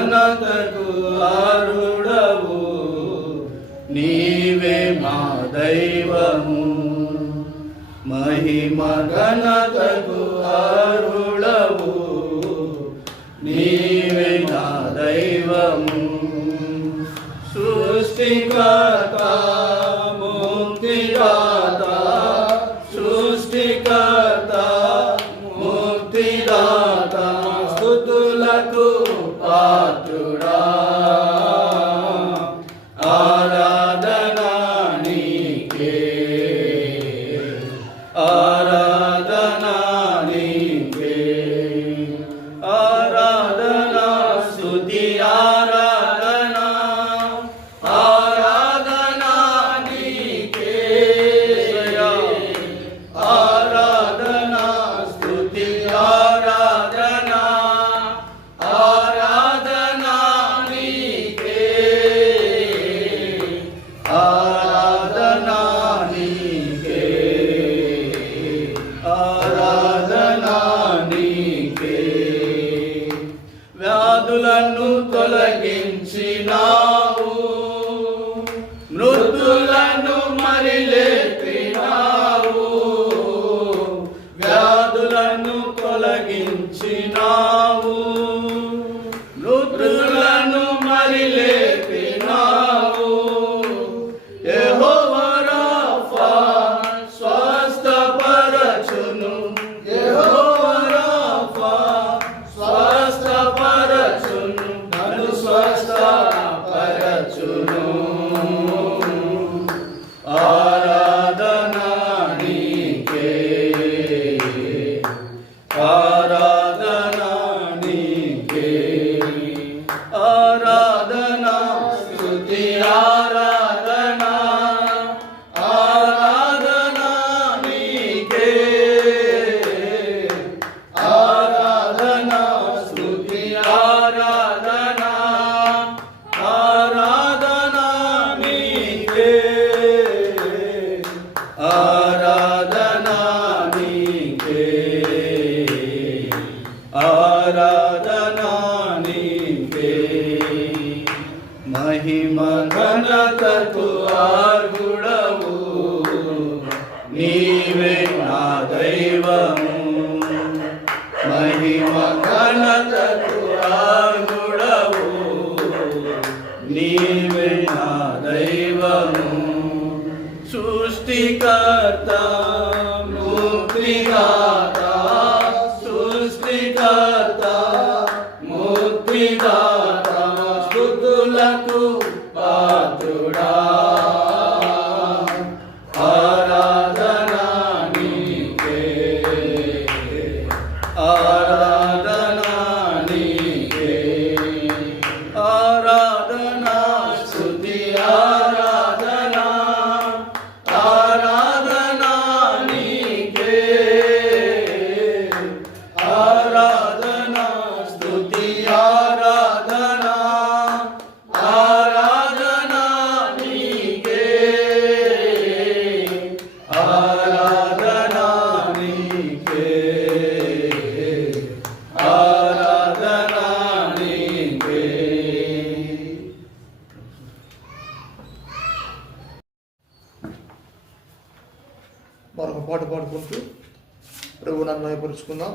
ఘనతకు అర్హుడవు, నీవే మా దైవము. మహిమ ఘనతకు అర్హుడవు, నీవే నా దైవము. సృష్టికర్త ముక్తిదాత, సృష్టికర్త ముక్తిదాత, స్తుతులకు పాత్రుడా, ఆరాధనా నీకే, ఆరాధనా నీకే, ఆరాధనా స్తుతి ఆరాధనా, ఆరాధనా నీకే, ఆరాధనా స్తుతి ఆరాధనా, ఆరాధనా నీకే, ఆరాధనా నీకే, ఆరాధనా నీకే. వ్యాధులను తొలగించినావు, మృతులను మరి లేపినావు. వ్యాధులను తొలగించినావు, మృతులను మరి లేపినావు. యెహోవా రాఫా స్వస్థపరచును, యెహోవా రాఫా స్వస్థపరచును, నన్ను స్వస్థపరచును. ఆరాధనా నీకే, ఆరాధనా నీకే, ఆరాధనా స్తుతి ఆరాధనా, ఆరాధనా నీకే, ఆరాధనా స్తుతి ఆరాధనా, ఆరాధనా నీకే, ఆరాధనా నీకే, ఆరాధనా నీకే. మహిమ ఘనతకు అర్హుడవు, నీవే నా దైవము. మహిమ ఘనతకు అర్హుడవు, నీవే నా దైవము. సృష్టికర్త ముక్తిదాత, సృష్టికర్త ముక్తిదాత, స్తుతులకు పాత్రుడా, ఆరాధనా నీకే, ఆరాధనా నీకే, ఆరాధనా స్తుతి ఆరాధనా, ఆరాధనా నీకే, ఆరాధనా స్తుతి ఆరాధనా, ఆరాధనా నీకే, ఆరాధనా నీకే, ఆరాధనా నీకే. మరొక పాట పాడుకుంటూ ప్రభు నన్ను మహిమపరుచుకుందాం.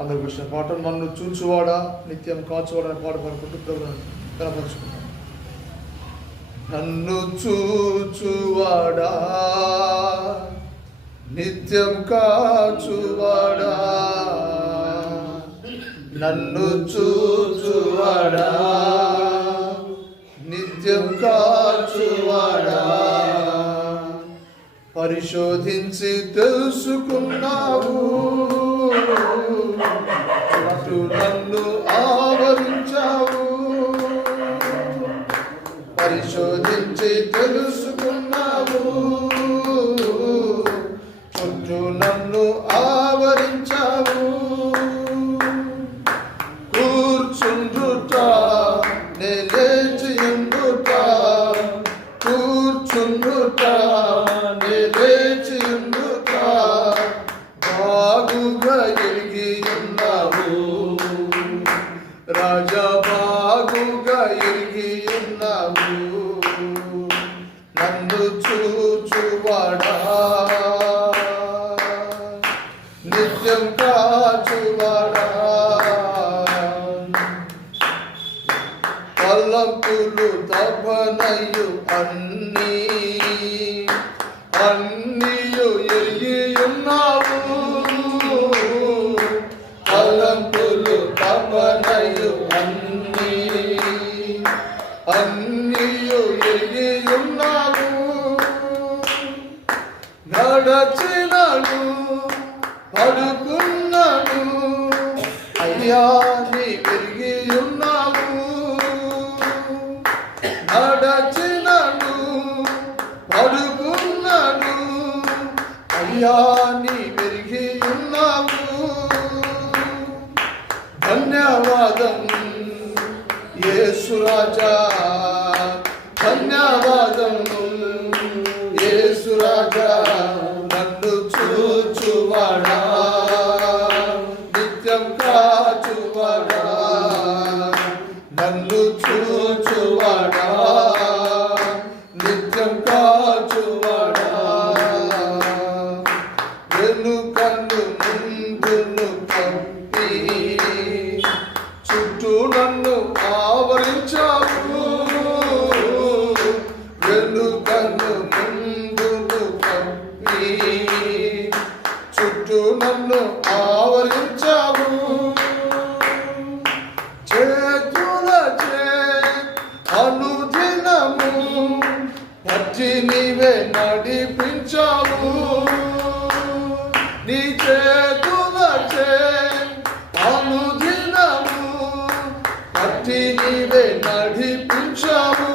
అందరికి వచ్చిన పాట నన్ను చూచువాడా నిత్యం కాచువాడా అనే పాట పాడుకుంటూ ప్రభు కనపరుచుకుందాం. నన్ను చూచువాడా నిత్యం కాచువాడా, నన్ను చూచువాడా నిత్యం కాచువాడా, పరిశోధించి తెలుసుకున్నావు, చుట్టూ నన్ను ఆవరించావు. పరిశోధించి తెలుసుకున్నావు, చుట్టూ నన్ను ఆవరించావు. కూర్చుండుట నే లేచి ఉండుట, కూర్చుండుట నే లేచి ఉండుట, బాగుగా ఎరిగి ఉన్నావు నన్ను చూచువాడా నిత్యం కాచువాడా తలంపులు తపనయు అన్నీయు ఎరిగి ఉన్నావు తలంపులు తపనయు అన్నీయు ఎరిగి ఉన్నావు నడచినను పడుకున్నాను అయ్యా నీ ఎరిగి ఉన్నావు నడచినను పడుకున్నాను అయ్యా నీ ఎరిగి ఉన్నావు ధన్యవాదం యేసు రాజా ధన్యవాదం యేసు రాజా నన్ను చూచువాడా నిత్యం కాచువాడా నన్ను చూచువాడా నిత్యం కాచువాడా వెనుకన్ను ముందును కప్పి చుట్టూ నన్ను ఆవరించావు వెనుకన్ను ముందును కప్పి చుట్టూ నన్ను ఆవరించావు చేతులచే అనుదినము పట్టి నీవే నడిపించావు నీ చేతులచే అనుదినము పట్టి నీవే నడిపించావు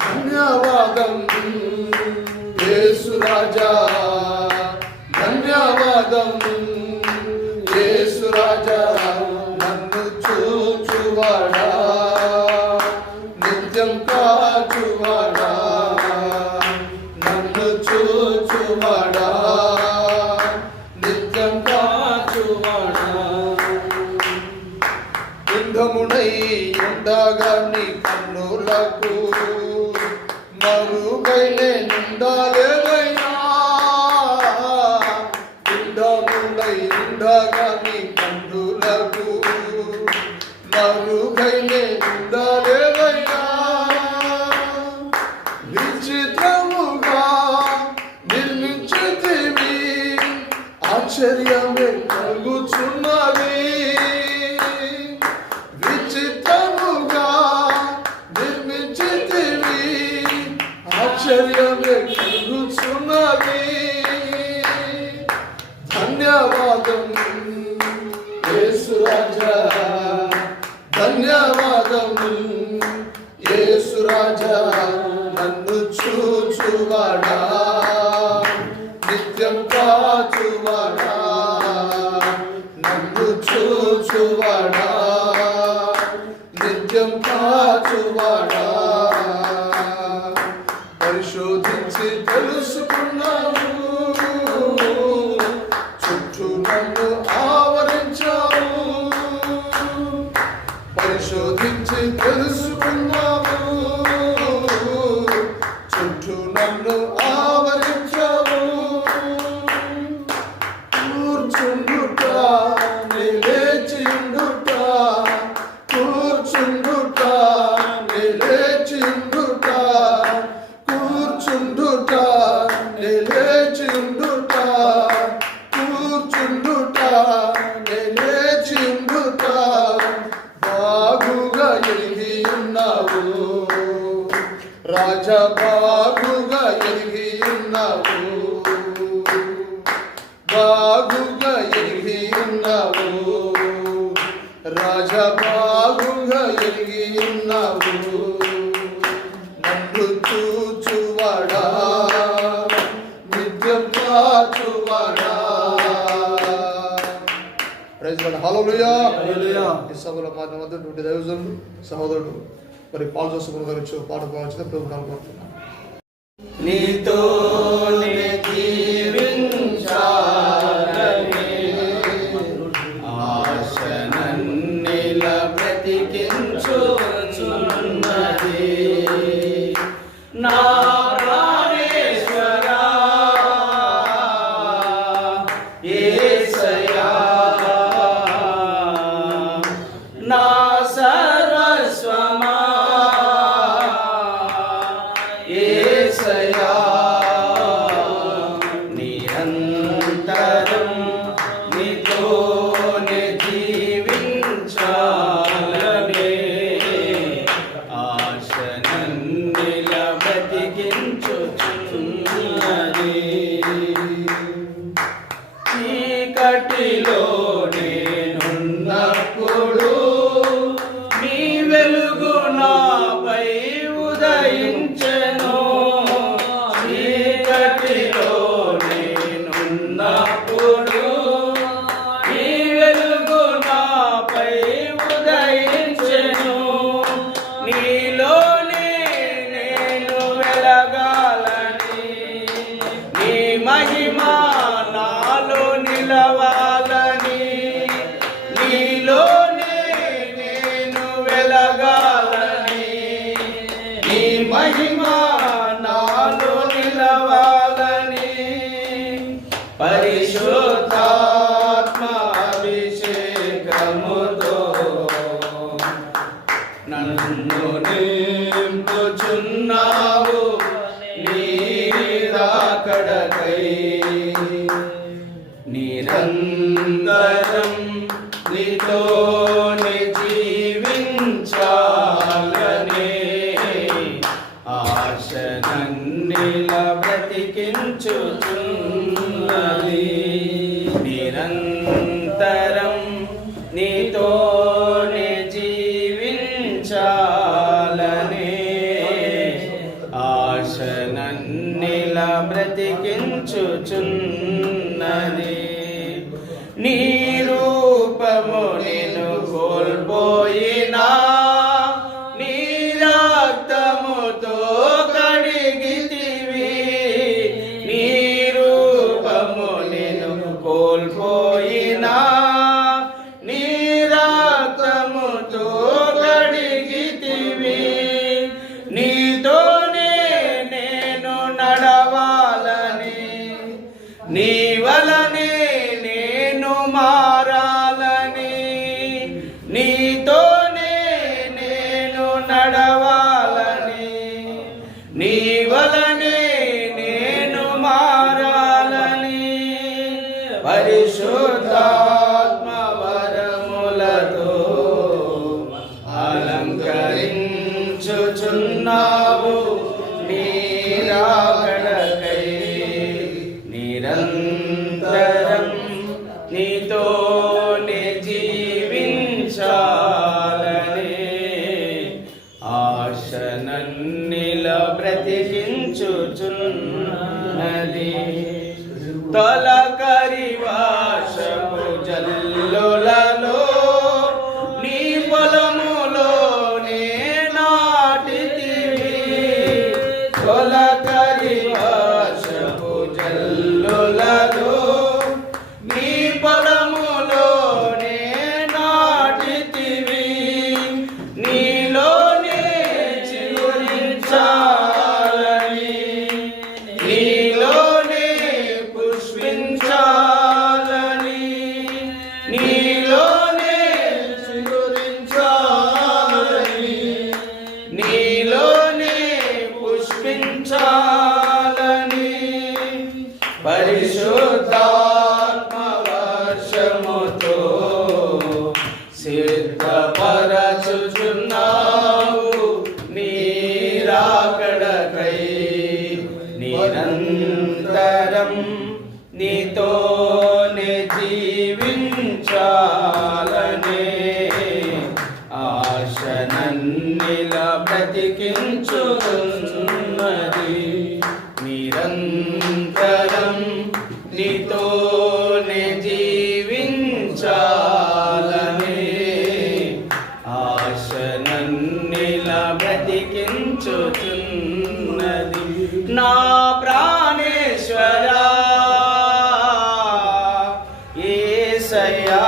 ధన్యవాదం యేసు రాజా ధన్యవాదం యేసు రాజా నన్ను చూచువాడా నిత్యం కాచువాడా నన్ను చూచువాడా నిత్యం కాచువాడా బృందమునై ఉండగా నీ కన్నులకు మరుగై నేనుండాలేదయ్యా బృందమునై ఉండగా నీ కన్నులకు మరుగై నేనుండాలేదయ్యా విచిత్రముగా నిర్మించితివి ఆశ్చర్యమే కలుగుచున్నది విచిత్రముగా నిర్మించితివి ఆశ్చర్యమే కలుగుచున్నది ధన్యవాదం యేసు రాజా ధన్యవాదం యేసు రాజా నన్ను చూచువాడా నిత్యం కాచువాడా నన్ను చూచువాడా నిత్యం కాచువాడా పరిశోధించి తెలుసుకున్నావు చుట్టూ నన్ను ఆవరించావు పరిశోధించి తెలుసుకున్నావు చుట్టూ నన్ను ఆవరించావు కూర్చుండుట నిలేచియుండుట కూర్చుండుట నిలేచియుండుట కూర్చుండుట నిలేచియుండుట కూర్చుండుట నిలేచియుండుట బాగుగా ఎరిగి ఉన్నావు రాజా బాగుగా ఎరిగి ఉన్నావు బాగుగా ఎరిగి ఉన్నావు రాజా బాగుగా ఎరిగి ఉన్నావు నన్ను చూచువాడా నిత్యం కాచువాడా ప్రైజ్ లార్డ్ హల్లెలూయా హల్లెలూయా. ఈ సభలో మాట్లాడుతున్నటువంటి దైవజనులు సహోదరుడు మరి పాల్ జోసఫ్ గారు వచ్చి పాట పాడించిన ప్రభు కోరుతున్నాను. నీతో జీవించాలని ఆశనన్నే బ్రతికించుచున్నది. నా ప్రాణేశ్వరా యేసయ్యా, నా సర్వస్వమా యేసయ్యా, నిరంతరం నీతోనే జీవించాలనే ఆశ నన్నిల బ్రతికించుచున్నది. చీకటిలో నేనున్నప్పుడు నీ వెలుగు నాపై ఉదయించెను. చీకటిలో నేనున్నప్పుడు నీ వెలుగు నాపై ఉదయించెను. నీలోనే నేను వెలగాలని, నీ మహిమ నాలో నిలవాలని, నీలోనే నేను వెలగాలని, నీ మహిమ నాలో నిలవాలని, పరిశుద్ధాత్మ అభిషేకముతో నన్ను నింపుచున్నావు నీ రాకడకై. నిరంతరం నీతోనే జీవించాలనే ఆశ నన్నిల బ్రతికించుచున్నది. నిరంతరం నీతోనే జీవించాలనే ఆశ నన్నిల బ్రతికించుచున్నది. నీ రూపము నేను కోల్పోయినా నీ రక్తముతో కడిగితివి. నీ రూపము నేను కోల్పోయినా నీ రక్తముతో కడిగితివి. నీతోనే నేను నడవాలని, నీ వలనే నేను మారాలని, నీతోనే నేను నడవాలని, నీ వలనే నేను మారాలని, పరిశుద్ధాత్మ వరములతో అలంకరించుచున్నావు నీ రాకడకై. నిరంతరం నీతోనే జీవించాలనే ఆశ నన్నిల బ్రతికించుచున్నది. తొలకరి వర్షపు జల్లులలో నీ పొలములోనే నాటితివి. తొలకరి వర్షపు జల్లులలో నీ పొలములోనే నాటితివి. నీలోనే చిగురించాలని, నీలోనే పుష్పించాలని, నీలోనే చిగురించాలని, నీలోనే పుష్పించాలని, పరిశుద్ధాత్మ వర్షముతో సిద్ధపరచుచున్నావు నీ రాకడకై. నిరంతరం నీతోనే జీవించాలనే ఆశ నన్నిల బ్రతికించుచున్నది. నిరంతరం నీతోనే జీవించాలనే ఆశ నన్నిల బ్రతికించుచున్నది. నా ప్రాణేశ్వరా యేసయ్యా,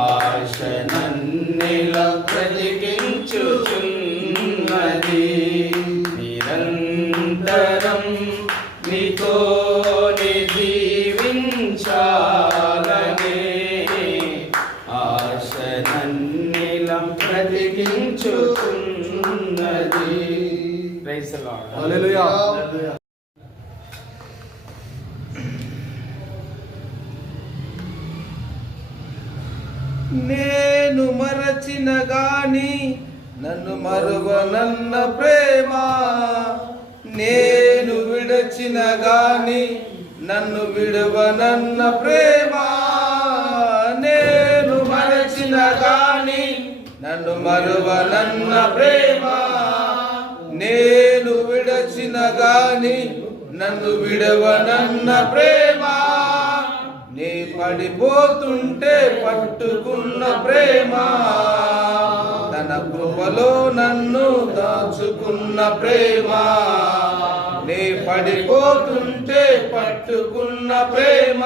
ఆశ నన్నెలా బ్రతికించుచున్నది. నిరంతరం నీతోనే జీవించాలనే ఆశ నన్నెలా బ్రతికించుచున్నది. Praise the Lord. హల్లెలూయా. నేను మరచిన గాని నన్ను మరువనన్న ప్రేమ, నేను విడచిన గాని నన్ను విడవనన్న ప్రేమ, నేను మరచిన గాని నన్ను మరువనన్న ప్రేమ, నేను విడచిన గాని నన్ను విడవనన్న ప్రేమ, నే పడిపోతుంటే పట్టుకున్న ప్రేమ, తన కృపలో నన్ను దాచుకున్న ప్రేమ, నే పడిపోతుంటే పట్టుకున్న ప్రేమ,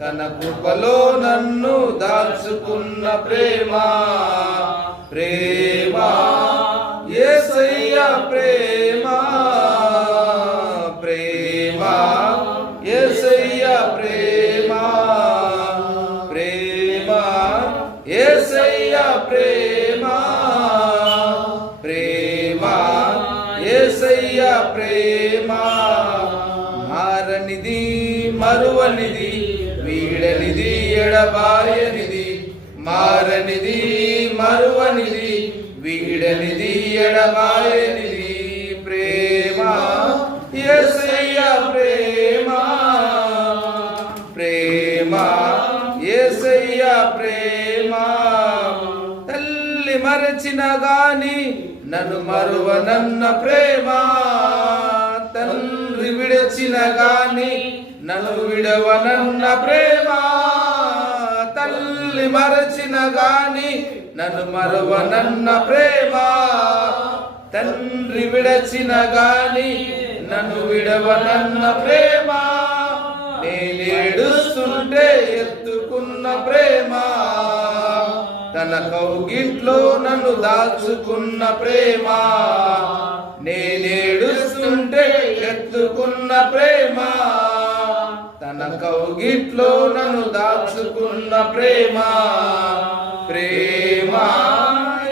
తన కృపలో నన్ను దాచుకున్న ప్రేమ, ప్రేమ యేసయ్య ప్రేమ, ప్రేమ యేసయ్య ప్రేమ, ప్రేమ యేసయ్య ప్రేమ, ప్రేమ యేసయ్య ప్రేమ, మారనిది మరువనిది వీడనిది ఎడబాయనిది, మారనిది మరువనిది వీడనిది ఎడబాయనిది, ప్రేమ యేసయ్య ప్రేమ, ప్రేమ యేసయ్య ప్రేమ, తల్లి మరచిన గాని నన్ను మరువనన్న ప్రేమ, తండ్రి విడచిన గాని నన్ను విడవనన్న ప్రేమ, తల్లి మరచిన గాని నన్ను మరువనన్న ప్రేమ, తండ్రి విడచిన గాని నన్ను విడవనన్న ప్రేమ, నేనేడుస్తుంటే ఎత్తుకున్న ప్రేమ, తన కౌగిట్లో నన్ను దాచుకున్న ప్రేమ, నేనేడుస్తుంటే ఎత్తుకున్న ప్రేమ, తన కౌగిట్లో నన్ను దాచుకున్న ప్రేమ, ప్రేమ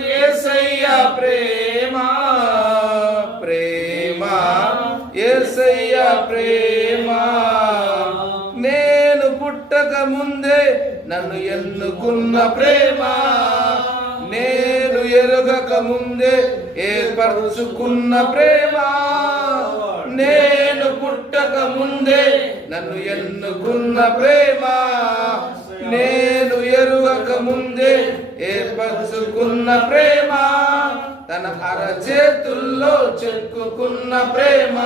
యేసయ్య ప్రేమ, ప్రేమ యేసయ్య ప్రేమ, నేను పుట్టక ముందే నన్ను ఎన్నుకున్న ప్రేమ, నేను ఎరుగక ముందే ఏర్పరచుకున్న ప్రేమ, నేను పుట్టక ముందే నన్ను ఎన్నుకున్న ప్రేమ, నేను ఎరుగక ముందే ఏర్పరచుకున్న ప్రేమ, తన అరచేతుల్లో చెక్కుకున్న ప్రేమ,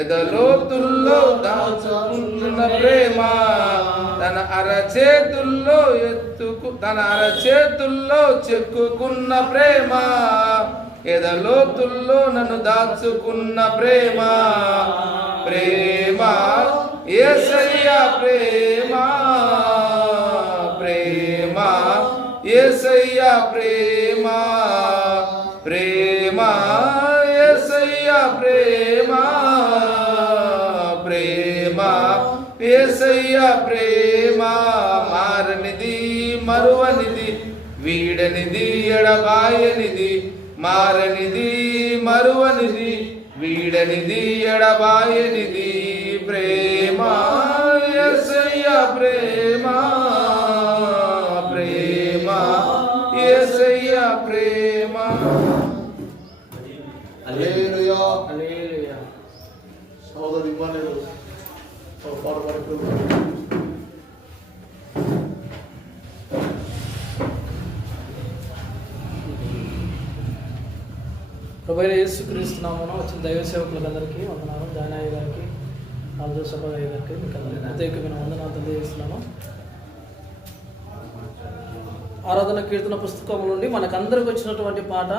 ఎదలోతుల్లో దాచుకున్న ప్రేమ, తన అరచేతుల్లో తన అరచేతుల్లో చెక్కుకున్న ప్రేమ, ఎదలోతుల్లో నన్ను దాచుకున్న ప్రేమ, ప్రేమ యేసయ్య ప్రేమ, ప్రేమ యేసయ్య ప్రేమ, ప్రేమ యేసయ్య ప్రేమ, ప్రేమ యేసయ్య ప్రేమ, మారనిది మరువనిది వీడనిది ఎడబాయనిది, మారనిది మరువనిది వీడనిది ఎడబాయనిది, ప్రేమ యేసయ్య ప్రేమ, ప్రేమ యేసయ్య ప్రేమ. హల్లెలూయా. హల్లెలూయా. సోదరు ఇమ్మానుయేలు పాట పాడుతూ ప్రభువైన యేసుక్రీస్తు నామమున వచ్చిన దైవ సేవకులందరికీ వందనాలు. దానయ్య గారికి, ఆల్జోసభ గారికి మీకు అందరికీ ప్రత్యేకమైన వందనాలు తెలియజేస్తున్నాను. ఆరాధన కీర్తన పుస్తకం నుండి మనకందరికి వచ్చినటువంటి పాట,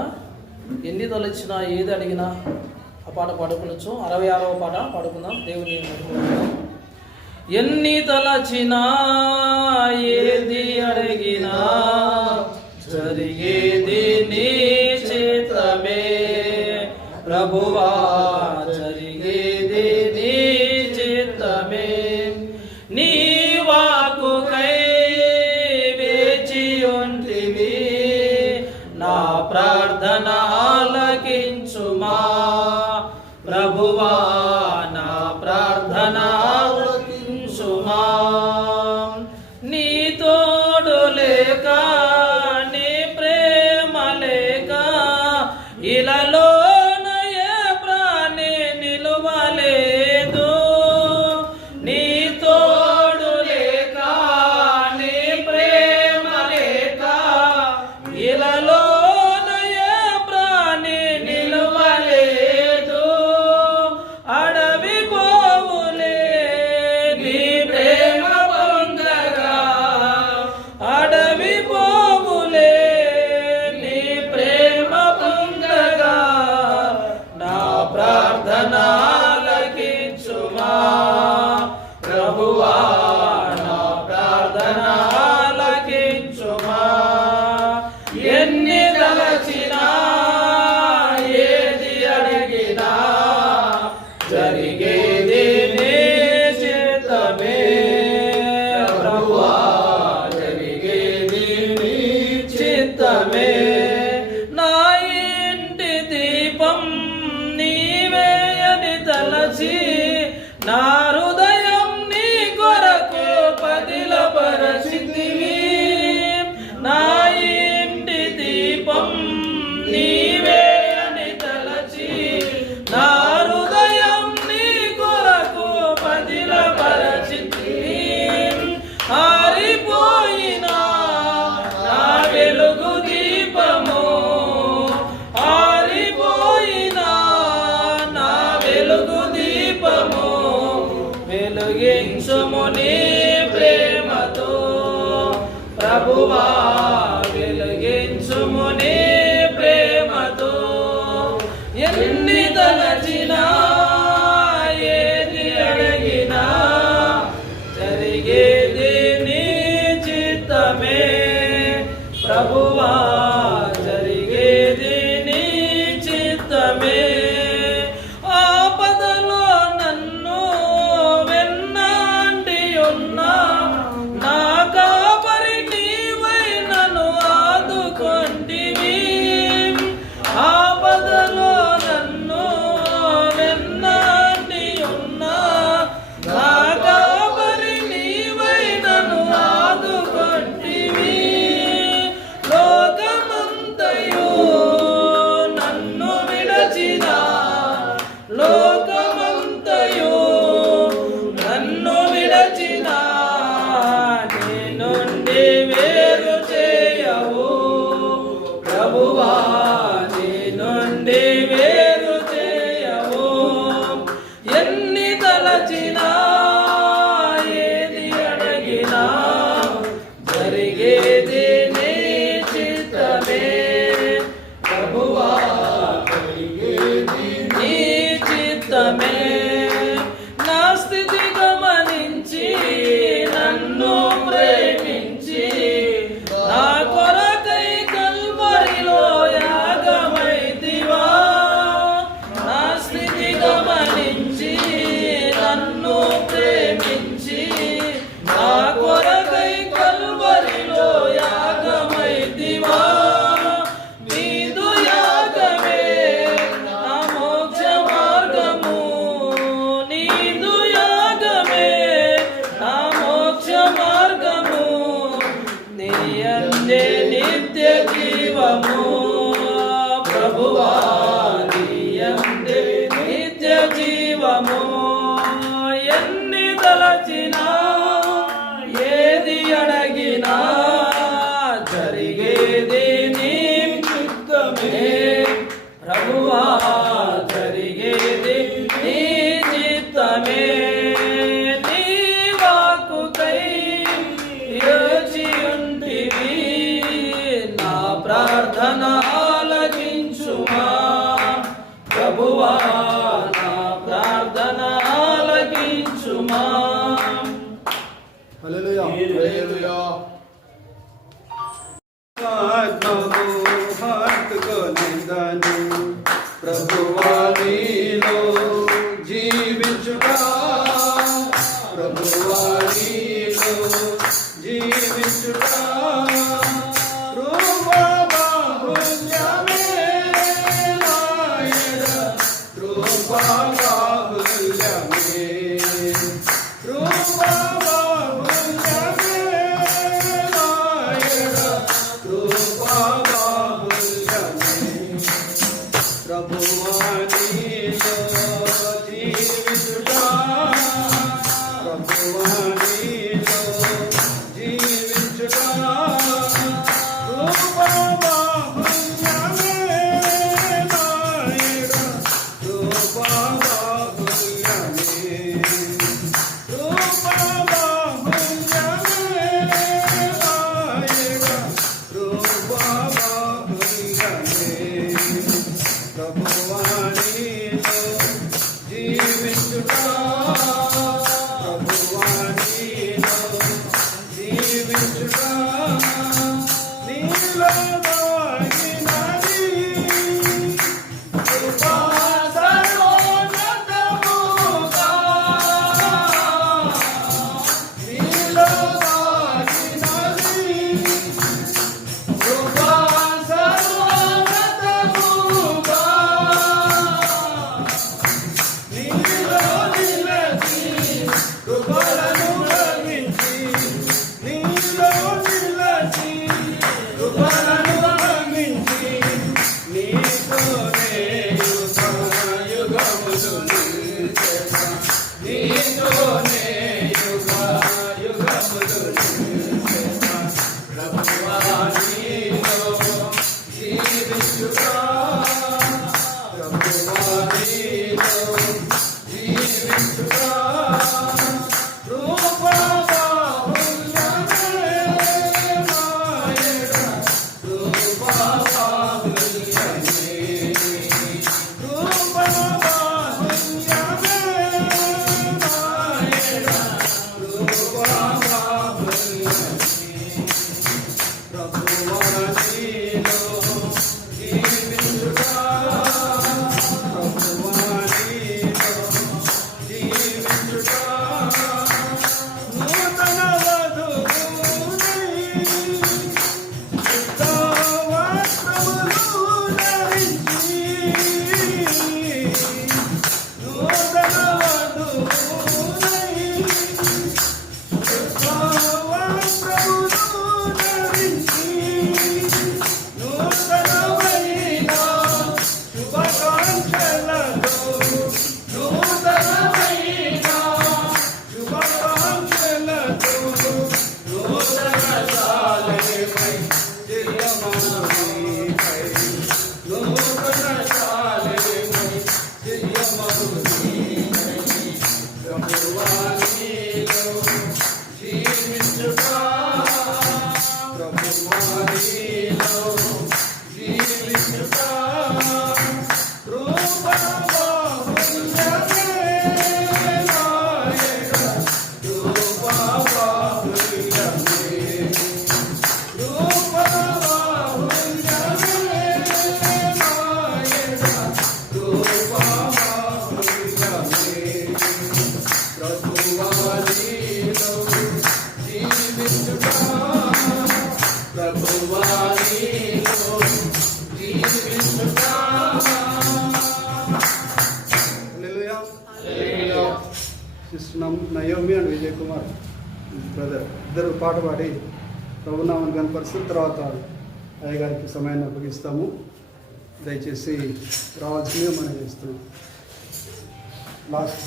ఎన్ని తలచినా ఏది అడిగినా ఆ పాట పాడుకోవచ్చు. 66వ పాట పాడుకుందాం. దేవుని మహిమపరుద్దాం. ఎన్ని తలచినా ఏది అడిగినా జరిగేది నీ చిత్తమే ప్రభువా, జరిగేది నీ చిత్తమే. నీ వాక్కుకై వేచి ఉంటివి, నా ప్రార్థన ఆలకించుమా ప్రభువా, నా ప్రార్థన ఆలకించుమా. నీ తోడు లేక నీ ప్రేమ లేక ఇలాలోన ఏ ప్రాణి నిలువలేదు. నీ తోడు లేక నీ ప్రేమ లేక ఇలాలోన ఏ ప్రాణి నిలువలేదు. అడవి పోవులే నీ ప్రేమ పొందగా, అడవి పోవులే నీ ప్రేమ పొందగా. నా ప్రార్థన ఆలకించుమా ప్రభువా, నా ప్రార్థన ఆలకించుమా. ఎన్ని తలచినా ఏది అడిగినా జరిగేది నీ చిత్తమే ప్రభువా, జరిగేది నీ చిత్తమే. నా ఇంటి దీపం నీవే అని తలచి నా హృదయం నీ కొరకు పదిలపరచితివి. నా ఇంటి దీపం నీవే అని తలచి నా హృదయం నీ కొరకు పదిలపరచితివి. ఆరిపోయినా నా వెలుగు దీపము, ఆరిపోయినా నా వెలుగు దీపము వెలుగించుము నీ ప్రేమతో ప్రభువా, వెలుగించుము నీ ప్రేమతో. ఎన్ని తలచినా ఏది అడిగినా జరిగేది నీ చిత్తమే ప్రభువా, జరిగేది నీ చిత్తమే. ఆపదలో నన్ను వెన్నంటి ఉన్నా నా కాపరి నీవై నన్ను ఆదుకొంటివి. ఆపదలో నన్ను వెన్నంటి ఉన్నా నా కాపరి నీవై నన్ను ఆదుకొంటివి. లోకమంతయు నన్ను విడచినా, లోకమంతయు నన్ను విడచినా నీ నుండి వేరు చేయవు ప్రభువా, నీ నుండి వేరు చేయవు. ఎన్ని తలచినా ఏది అడిగినా జరిగేది నీ చిత్తమే ప్రభువా, జరిగేది నీ చిత్తమే. నా స్థితి గమనించి హల్లెలూయా హల్లెలూయా. ఆత్మము హత్తుకొనిదను ప్రభువా నీలో జీవించుట, ప్రభువా నీలో జీవించుట. రూప బాహుల్యమే నాయన, రూప బాహుల్యమే, రూప బాహుల్యమే నాయన, రూప బాహుల్యమే. ప్రభువా నీలో జీవించుట, ప్రభువా నీలో జీవించుట. రూప బాహుల్యమే నాయన, రూప బాహుల్యమే, రూప బాహుల్యమే నాయన, రూప బాహుల్యమే. ప్రభువా నీలో జీవించుట, ప్రభువా నీలో జీవించుట. నీలో దాగినది కృపా సర్వోన్నతముగా, నీలో దాగినది కృపా సర్వోన్నతముగా. నీలో నిలచి కృపలను గమనించి, నీలో నిలచి కృపలను గమనించి, నీతోనే యుగములు నిలిచెద, నీతోనే యుగములు నిలిచెద. ప్రభువా నీలో జీవించుట, ప్రభువా నీలో జీవించుట. రూప బాహుల్యమే నాయన, రూప బాహుల్యమే, రూప బాహుల్యమే నాయన, రూప బాహుల్యమే. ప్రభువా నీలో జీవించుట, ప్రభువా నీలో జీవించుట. నూతన వధువునై శుద్ధ వస్త్రములు ధరించి, నూతన వధువునై శుద్ధ వస్త్రములు ధరించి, నూతనమైన శుభాకాంక్షలతో, నూతనమైన శుభాకాంక్షలతో, నూతన శాలమై జయమౌనీపై, నూతన శాలమై జయమౌనీపై. ప్రభువా నీలో జీవించుట, ప్రభువా నీలో జీవించుట. రూప బాహుల్యమే నాయన, రూప బాహుల్యమే, రూప బాహుల్యమే నాయన, రూప బాహుల్యమే. ప్రభువా నీలో జీవించుట, ప్రభువా నీలో జీవించుట. Hallelujah hallelujah. Sister Naomi and Vijay Kumar brother ఇద్దరు పాట పాడి ప్రభునామాన్ని కనపరుస్తున్న తర్వాత అయ్యగారికి సమయాన్ని అప్పగిస్తాము. దయచేసి రావాల్సిందిగా మనం చేస్తున్నాం. లాస్ట్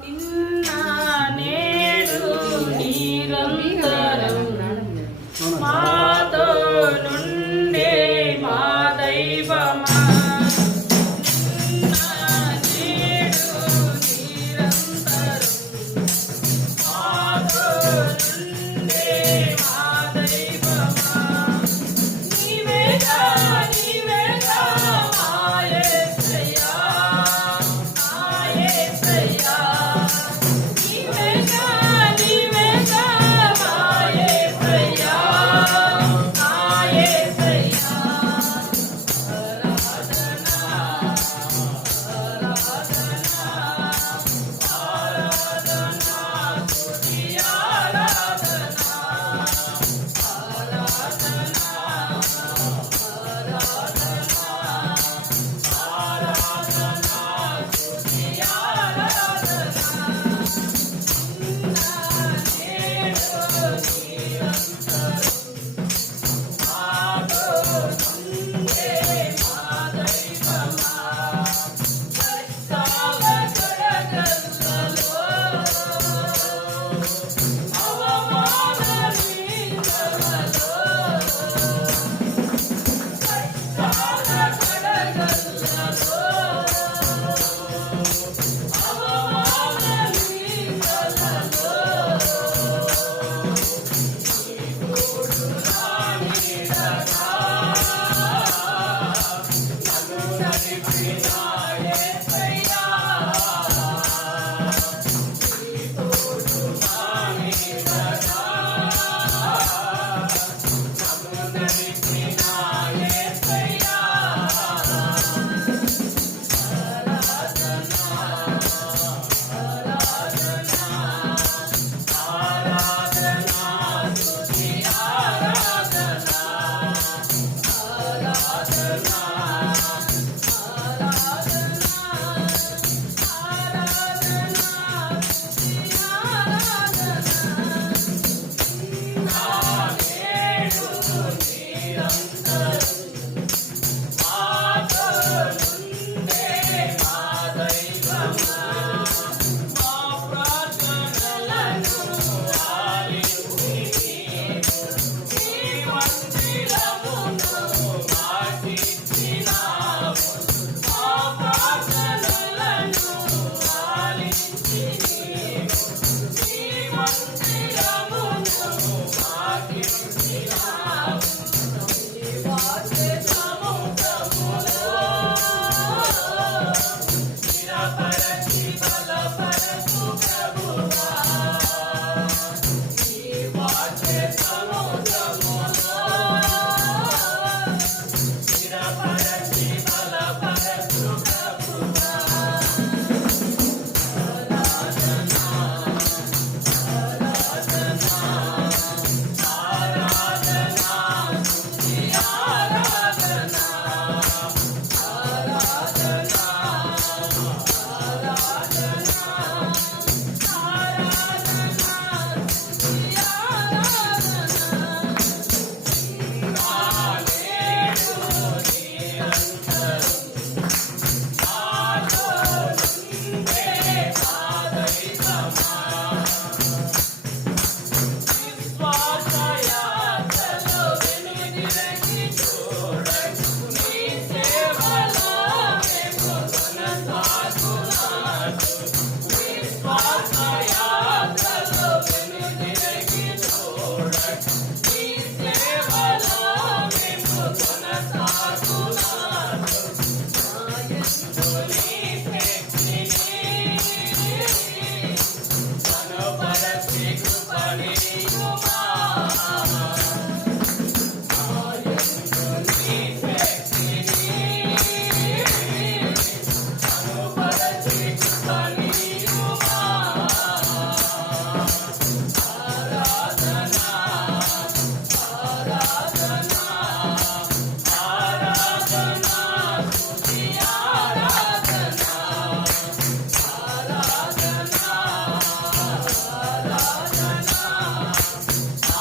నిన్న నేడు నిరంతరం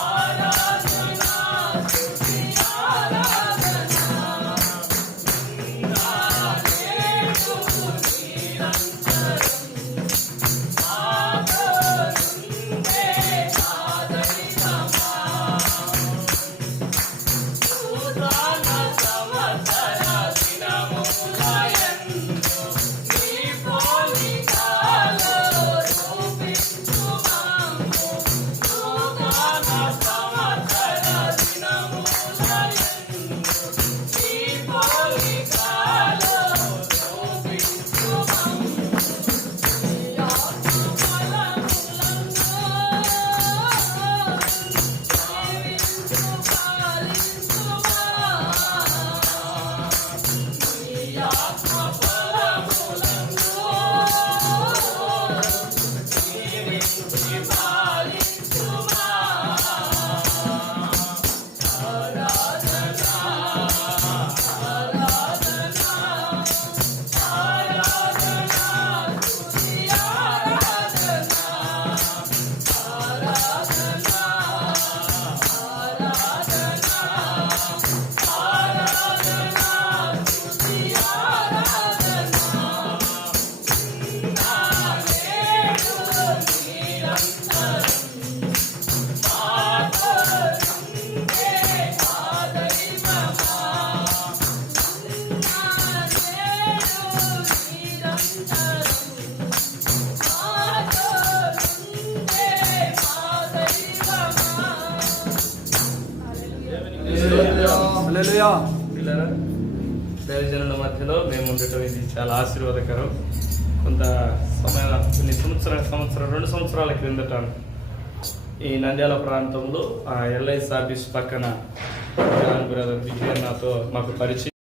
ఆరాధనా హల్లెలూయా. పిల్లరా దైవజనుల మధ్యలో మేము ఉండటం ఇది చాలా ఆశీర్వాదకరం. కొంత కొన్ని సంవత్సరం 2 సంవత్సరాల క్రిందట ఈ నంద్యాల ప్రాంతంలో ఎల్ఐసి ఆఫీస్ పక్కన జాన్ బ్రదర్ విజయ్ నాతో మాకు పరిచయం.